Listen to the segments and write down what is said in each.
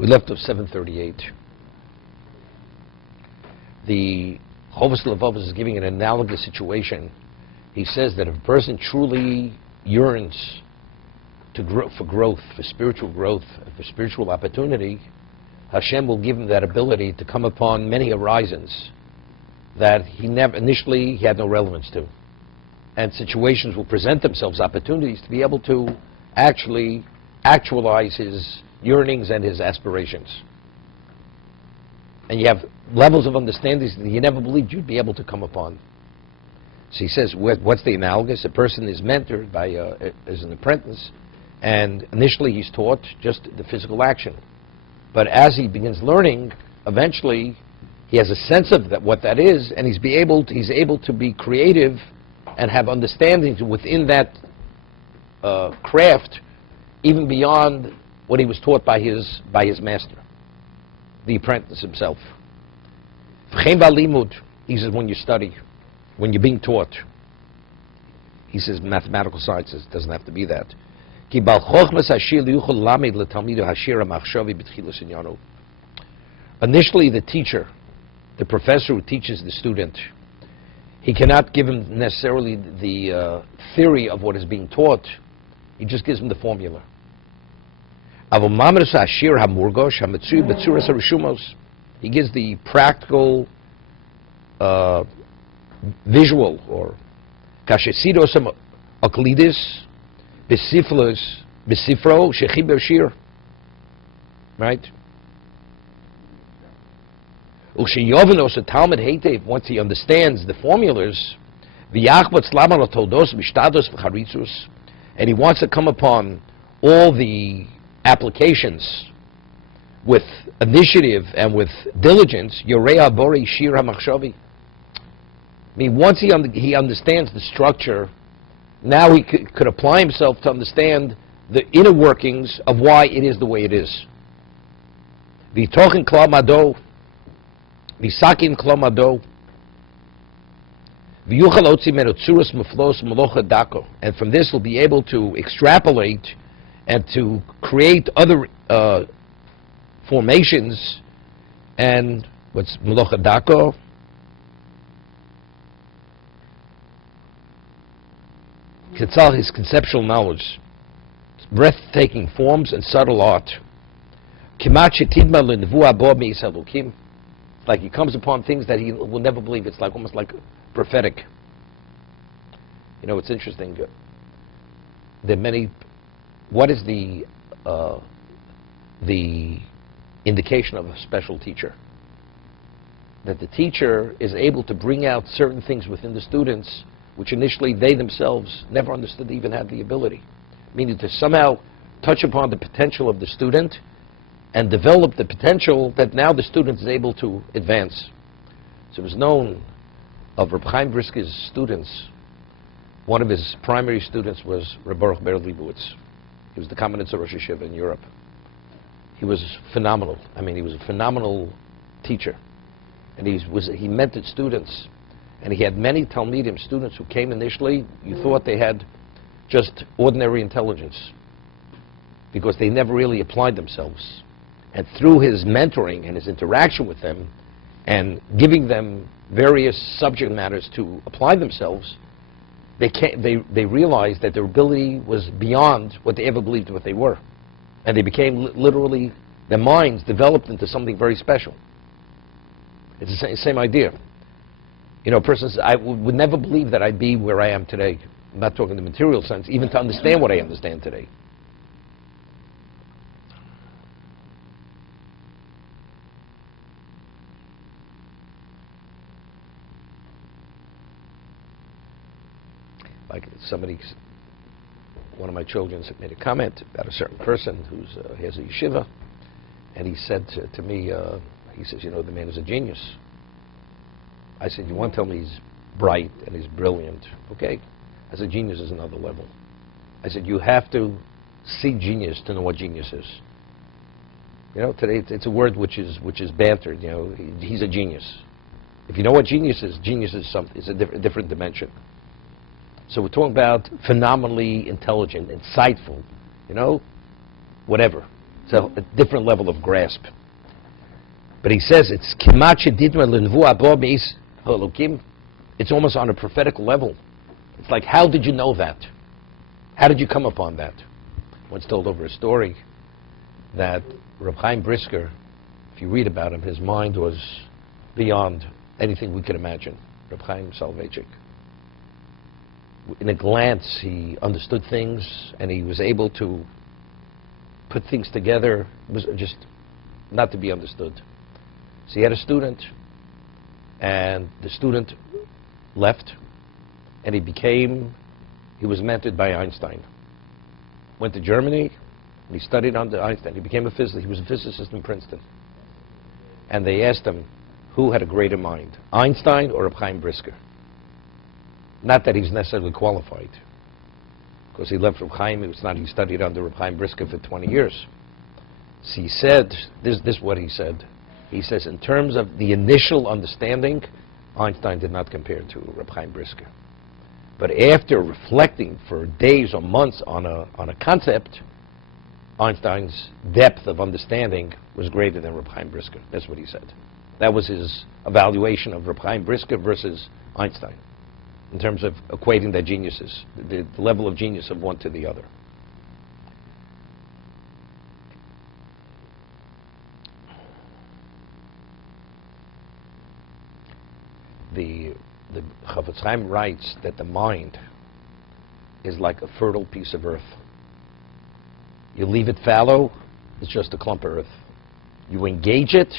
We left off 738. The Chovos HaLevavos is giving an analogous situation. He says that if a person truly yearns to grow, for spiritual growth, for spiritual opportunity, Hashem will give him that ability to come upon many horizons that initially he had no relevance to. And situations will present themselves, opportunities to be able to actually actualize his yearnings and his aspirations. And you have levels of understanding that you never believed you'd be able to come upon. So he says, what's the analogous? A person is mentored by as an apprentice, and initially he's taught just the physical action. But as he begins learning, eventually he has a sense of what that is, and he's able to be creative and have understanding within that craft, even beyond what he was taught by his master, the apprentice himself. He says, when you study, when you're being taught, he says mathematical sciences, doesn't have to be that. Initially, the teacher, the professor who teaches the student, he cannot give him necessarily the theory of what is being taught. He just gives him the formula. He gives the practical visual, or right? Once he understands the formulas, and he wants to come upon all the applications with initiative and with diligence, I mean, once he understands the structure, now he could apply himself to understand the inner workings of why it is the way it is. And from this he'll be able to extrapolate and to create other formations. And what's Melocha Dako? His conceptual knowledge, breathtaking forms and subtle art. Like he comes upon things that he will never believe. It's like almost like prophetic. You know, it's interesting. There are many. What is the indication of a special teacher? That the teacher is able to bring out certain things within the students which initially they themselves never understood they even had the ability. Meaning to somehow touch upon the potential of the student and develop the potential that now the student is able to advance. So it was known of Reb Chaim Brisker's students. One of his primary students was Reb Baruch Ber Leibowitz. He was the Kamenetz Rosh Yeshiva in Europe. He was phenomenal. I mean, he was a phenomenal teacher. And he mentored students. And he had many Talmidim, students who came initially, you thought they had just ordinary intelligence because they never really applied themselves. And through his mentoring and his interaction with them and giving them various subject matters to apply themselves, they realized that their ability was beyond what they ever believed what they were. And they became literally, their minds developed into something very special. It's the same idea. You know, a person says, I would never believe that I'd be where I am today. I'm not talking in the material sense, even to understand what I understand today. Like one of my children made a comment about a certain person who has a yeshiva, and he said to me, he says, you know, the man is a genius. I said, you want to tell me he's bright and he's brilliant? Okay. I said, genius is another level. I said, you have to see genius to know what genius is. You know, today it's a word which is bantered. You know, he's a genius. If you know what genius is something. It's a different dimension. So we're talking about phenomenally intelligent, insightful. You know, whatever. It's a different level of grasp. But he says it's kimat shedidma l'nevuah bo meis ha'elokim. It's almost on a prophetical level. It's like, how did you know that? How did you come upon that? Once told over a story that Reb Chaim Brisker, if you read about him, his mind was beyond anything we could imagine. Reb Chaim Soloveitchik. In a glance, he understood things, and he was able to put things together. It was just not to be understood. So he had a student, and the student left, and he was mentored by Einstein. Went to Germany, and he studied under Einstein. He became a physicist. He was a physicist in Princeton. And they asked him, who had a greater mind, Einstein or Reb Chaim Brisker? Not that he's necessarily qualified, because he left Reb Chaim. He studied under Reb Chaim Brisker for 20 years. So he said, this is what he said. He says, in terms of the initial understanding, Einstein did not compare to Reb Chaim Brisker. But after reflecting for days or months on a concept, Einstein's depth of understanding was greater than Reb Chaim Brisker. That's what he said. That was his evaluation of Reb Chaim Brisker versus Einstein, in terms of equating their geniuses, the level of genius of one to the other. The Chovos HaLevavos writes that the mind is like a fertile piece of earth. You leave it fallow, it's just a clump of earth. You engage it,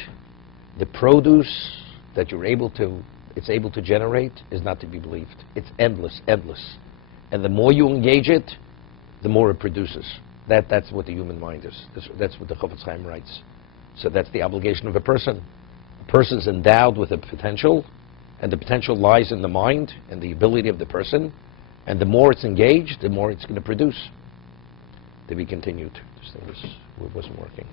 the produce that it's able to generate is not to be believed. It's endless. And the more you engage it, the more it produces. That's what the human mind is. That's what the Chovos HaLevavos writes. So that's the obligation of a person. A person's endowed with a potential, and the potential lies in the mind and the ability of the person. And the more it's engaged, the more it's going to produce. To be continued. This thing wasn't working.